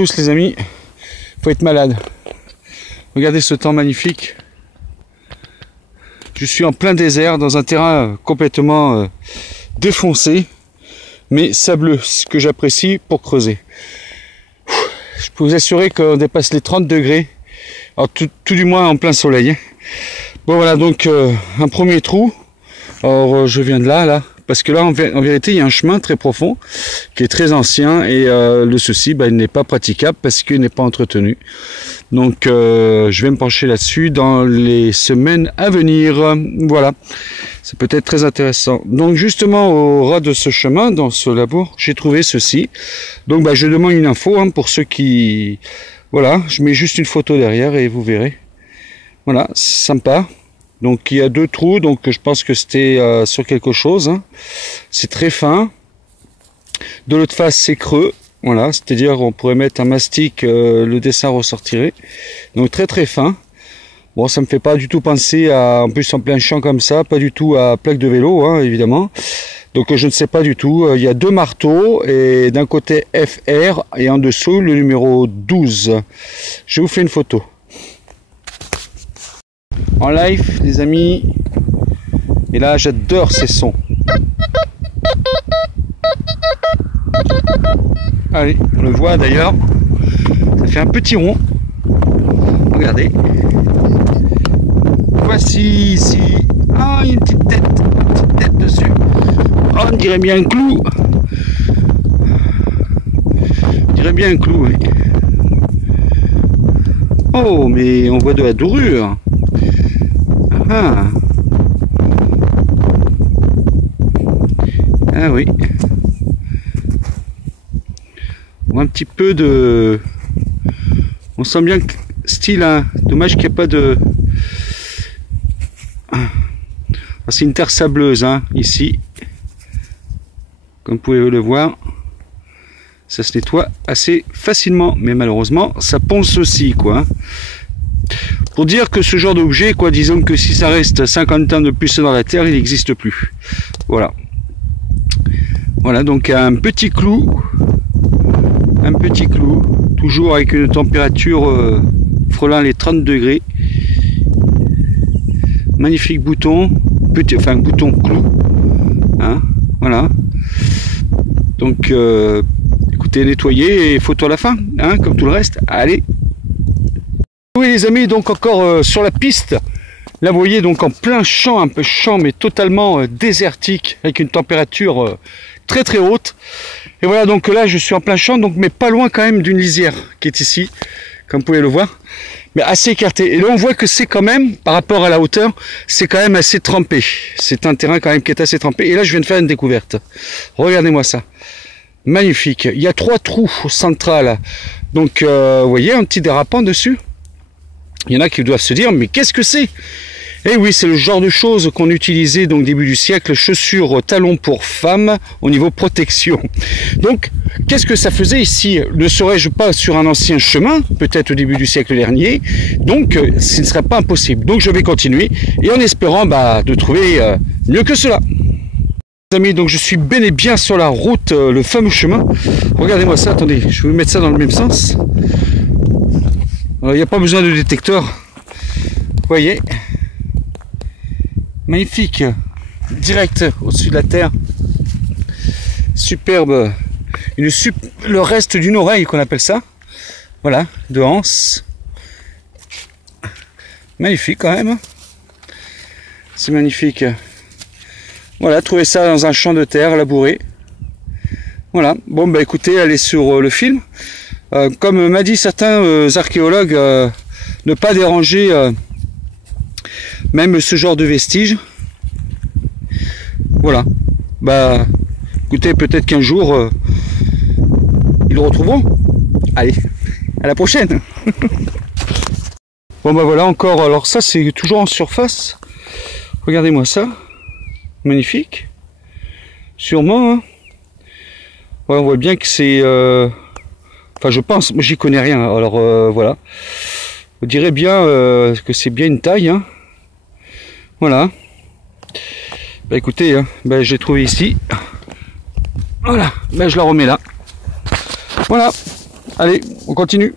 Tous les amis, faut être malade. Regardez ce temps magnifique. Je suis en plein désert dans un terrain complètement défoncé, mais sableux, ce que j'apprécie pour creuser. Je peux vous assurer qu'on dépasse les 30 degrés, alors tout du moins en plein soleil. Bon voilà, donc un premier trou. Alors je viens de là, parce que là en vérité il y a un chemin très profond qui est très ancien et le souci, il n'est pas praticable parce qu'il n'est pas entretenu. Donc je vais me pencher là-dessus dans les semaines à venir. Voilà, c'est peut-être très intéressant. Donc justement au ras de ce chemin, dans ce labour, j'ai trouvé ceci. Donc je demande une info pour ceux qui... Voilà, je mets juste une photo derrière et vous verrez. Voilà, sympa. Donc il y a 2 trous, donc je pense que c'était sur quelque chose. C'est très fin. De l'autre face c'est creux. Voilà, c'est-à-dire on pourrait mettre un mastic, le dessin ressortirait. Donc très très fin. Bon, ça me fait pas du tout penser à, en plus en plein champ comme ça, pas du tout à plaque de vélo, évidemment. Donc je ne sais pas du tout. Il y a 2 marteaux et d'un côté FR et en dessous le numéro 12. Je vous fais une photo. En live les amis, et là j'adore ces sons. Allez, on le voit d'ailleurs, ça fait un petit rond, regardez. Voici ici, ah, il y a une petite tête dessus, oh, on dirait bien un clou, oui. Oh, mais on voit de la dorure. Ah oui. Un petit peu de... On sent bien que style, dommage qu'il n'y ait pas de... C'est une terre sableuse, ici. Comme vous pouvez le voir. Ça se nettoie assez facilement. Mais malheureusement, ça ponce aussi, quoi. Pour dire que ce genre d'objet, disons que si ça reste 50 ans de plus dans la terre, il n'existe plus. Voilà. Voilà, donc un petit clou, toujours avec une température frôlant les 30 degrés. Magnifique bouton, bouton clou. Voilà. Donc, écoutez, nettoyer et photo à la fin, comme tout le reste. Allez. Oui les amis, donc encore sur la piste, là vous voyez donc en plein champ, un peu champ mais totalement désertique, avec une température très très haute. Et voilà, donc là je suis en plein champ, donc mais pas loin quand même d'une lisière qui est ici, comme vous pouvez le voir, mais assez écartée. Et là on voit que c'est quand même, par rapport à la hauteur, c'est quand même assez trempé. C'est un terrain quand même qui est assez trempé. Et là je viens de faire une découverte. Regardez-moi ça. Magnifique. Il y a 3 trous au central. Donc vous voyez un petit dérapant dessus. Il y en a qui doivent se dire, mais qu'est-ce que c'est? Eh oui, c'est le genre de choses qu'on utilisait donc début du siècle, chaussures, talons pour femmes, au niveau protection. Donc, qu'est-ce que ça faisait ici? Ne serais-je pas sur un ancien chemin, peut-être au début du siècle dernier? Donc, ce ne serait pas impossible. Donc, je vais continuer, et en espérant de trouver mieux que cela. Les amis, donc je suis bel et bien sur la route, le fameux chemin. Regardez-moi ça, attendez, je vais vous mettre ça dans le même sens. Il n'y a pas besoin de détecteur. Vous voyez, magnifique, direct au-dessus de la terre. Superbe, le reste d'une oreille qu'on appelle ça. Voilà, de anse. Magnifique quand même. C'est magnifique. Voilà, trouver ça dans un champ de terre labouré. Voilà, bon écoutez, allez sur le film. Comme m'a dit certains archéologues, ne pas déranger même ce genre de vestiges. Voilà. Écoutez, peut-être qu'un jour ils le retrouveront. Allez, à la prochaine. Bon voilà encore. Alors ça c'est toujours en surface. Regardez-moi ça, magnifique. Sûrement. Ouais, on voit bien que c'est. Enfin, je pense, moi j'y connais rien, alors voilà. On dirait bien que c'est bien une taille. Voilà. Écoutez, j'ai trouvé ici. Voilà, je la remets là. Voilà. Allez, on continue.